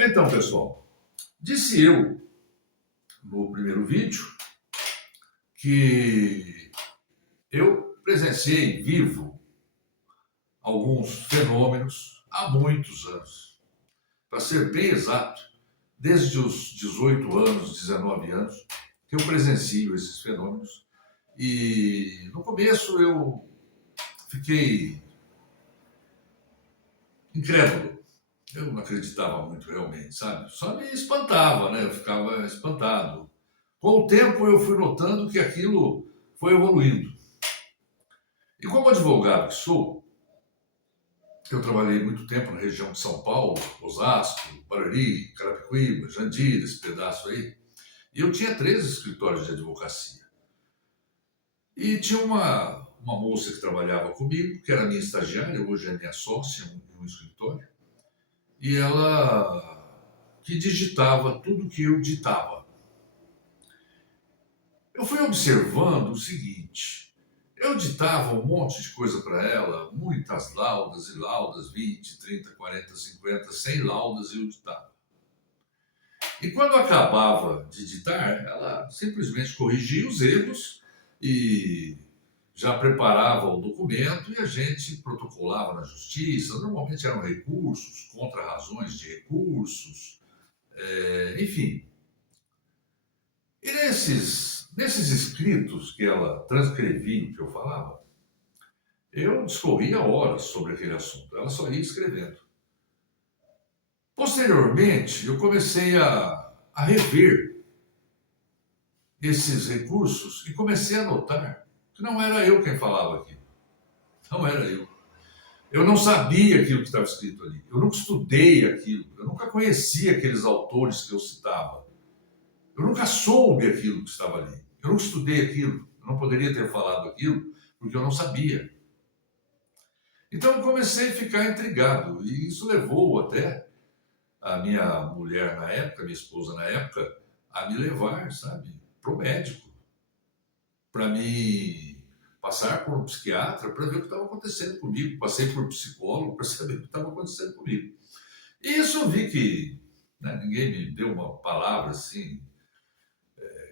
Então, pessoal, disse eu no primeiro vídeo que eu presenciei vivo alguns fenômenos há muitos anos. Para ser bem exato, desde os 18 anos, 19 anos, que eu presencio esses fenômenos. E no começo eu fiquei incrédulo. Eu não acreditava muito realmente, sabe? Só me espantava, né? Eu ficava espantado. Com o tempo eu fui notando que aquilo foi evoluindo. E como advogado que sou, eu trabalhei muito tempo na região de São Paulo, Osasco, Barueri, Carapicuíba, Jandira, esse pedaço aí. E eu tinha 13 escritórios de advocacia. E tinha uma moça que trabalhava comigo, que era minha estagiária, hoje é minha sócia em um escritório, e ela que digitava tudo que eu ditava. Eu fui observando o seguinte: eu ditava um monte de coisa para ela, muitas laudas e laudas, 20, 30, 40, 50, 100 laudas eu ditava. E quando acabava de ditar, ela simplesmente corrigia os erros e já preparava o documento e a gente protocolava na justiça. Normalmente eram recursos, contra-razões de recursos, enfim. E nesses escritos que ela transcrevia o que eu falava, eu discorria horas sobre aquele assunto. Ela só ia escrevendo. Posteriormente, eu comecei a rever esses recursos e comecei a notar que não era eu quem falava aquilo. Não era eu. Eu não sabia aquilo que estava escrito ali. Eu nunca estudei aquilo. Eu nunca conhecia aqueles autores que eu citava. Eu nunca soube aquilo que estava ali. Eu nunca estudei aquilo. Eu não poderia ter falado aquilo porque eu não sabia. Então eu comecei a ficar intrigado e isso levou até a minha mulher na época, minha esposa na época, a me levar, sabe, para o médico, para me passar por um psiquiatra para ver o que estava acontecendo comigo. Passei por um psicólogo para saber o que estava acontecendo comigo. E isso eu vi que, né, ninguém me deu uma palavra assim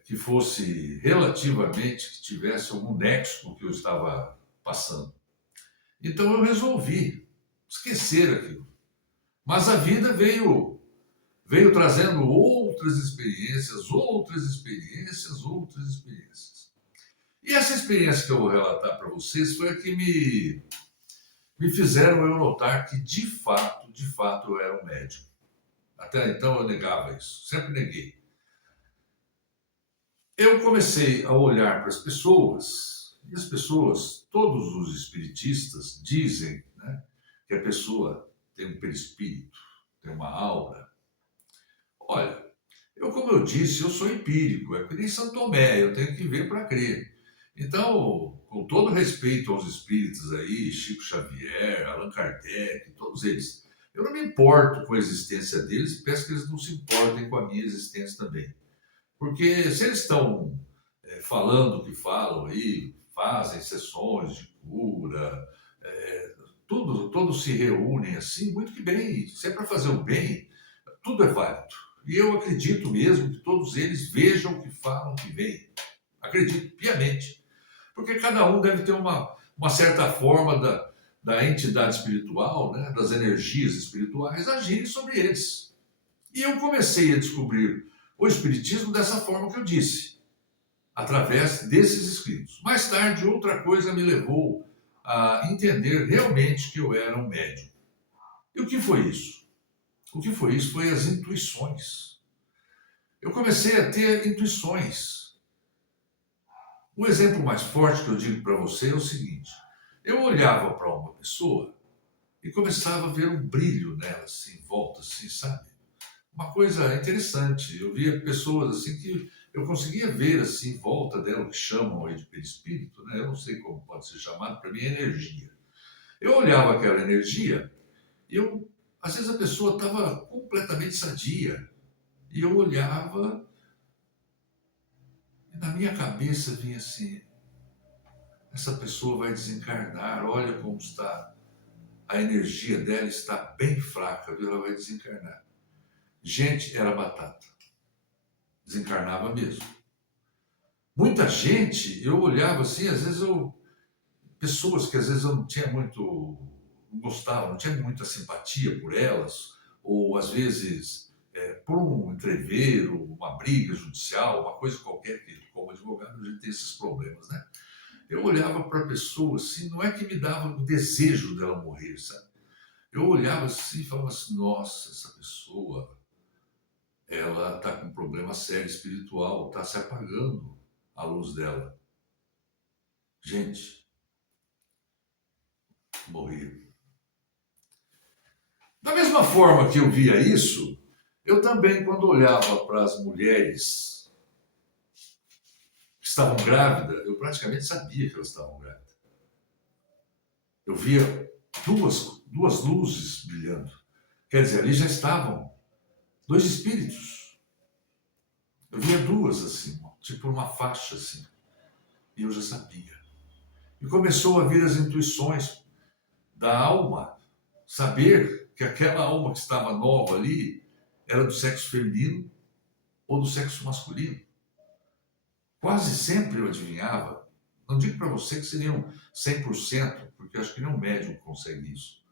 que fosse relativamente, que tivesse algum nexo com o que eu estava passando. Então eu resolvi esquecer aquilo. Mas a vida veio trazendo outras experiências, outras experiências, outras experiências. E essa experiência que eu vou relatar para vocês foi a que me fizeram eu notar que de fato eu era um médium. Até então eu negava isso, sempre neguei. Eu comecei a olhar para as pessoas, e as pessoas, todos os espiritistas dizem, né, que a pessoa tem um perispírito, tem uma aura. Olha, como eu disse, eu sou empírico, é que nem São Tomé, eu tenho que ver para crer. Então, com todo respeito aos espíritos aí, Chico Xavier, Allan Kardec, todos eles, eu não me importo com a existência deles e peço que eles não se importem com a minha existência também. Porque se eles estão falando o que falam aí, fazem sessões de cura, todos se reúnem assim, muito que bem. Se é para fazer o bem, tudo é válido. E eu acredito mesmo que todos eles vejam o que falam, o que veem. Acredito piamente. Porque cada um deve ter uma certa forma da entidade espiritual, né, das energias espirituais agirem sobre eles. E eu comecei a descobrir o Espiritismo dessa forma que eu disse, através desses escritos. Mais tarde, outra coisa me levou a entender realmente que eu era um médium. E o que foi isso? O que foi isso? Foi as intuições. Eu comecei a ter intuições. O exemplo mais forte que eu digo para você é o seguinte: eu olhava para uma pessoa e começava a ver um brilho nela, assim, em volta, assim, sabe? Uma coisa interessante. Eu via pessoas assim que eu conseguia ver assim em volta dela, o que chamam aí de perispírito, né? Eu não sei como pode ser chamado, para mim é energia. Eu olhava aquela energia e às vezes a pessoa estava completamente sadia. E eu olhava e na minha cabeça vinha assim: essa pessoa vai desencarnar, olha como está. A energia dela está bem fraca, viu? Ela vai desencarnar. Gente, era batata. Desencarnava mesmo. Muita gente, eu olhava assim, às vezes pessoas que às vezes eu não tinha muito, não gostava, não tinha muita simpatia por elas, ou às vezes por um entreveiro, uma briga judicial, uma coisa qualquer, que como advogado a gente tem esses problemas, né? Eu olhava para a pessoa assim, não é que me dava o desejo dela morrer, sabe? Eu olhava assim e falava assim, nossa, essa pessoa, ela está com um problema sério espiritual, está se apagando a luz dela. Gente, morri. Da mesma forma que eu via isso, eu também, quando olhava para as mulheres que estavam grávidas, eu praticamente sabia que elas estavam grávidas. Eu via duas luzes brilhando. Quer dizer, ali já estavam dois espíritos. Eu via duas assim, tipo uma faixa assim. E eu já sabia. E começou a vir as intuições da alma, saber que aquela alma que estava nova ali era do sexo feminino ou do sexo masculino. Quase sempre eu adivinhava. Não digo para você que seriam 100%, porque eu acho que nenhum médium consegue isso.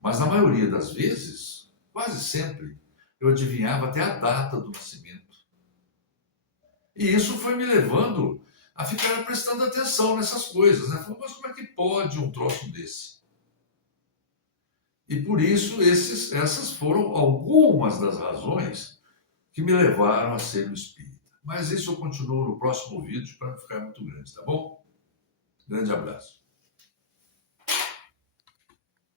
Mas na maioria das vezes, quase sempre, eu adivinhava até a data do nascimento. E isso foi me levando a ficar prestando atenção nessas coisas, né? Falando, mas como é que pode um troço desse? E por isso, essas foram algumas das razões que me levaram a ser um espírita. Mas isso eu continuo no próximo vídeo para não ficar muito grande, tá bom? Grande abraço.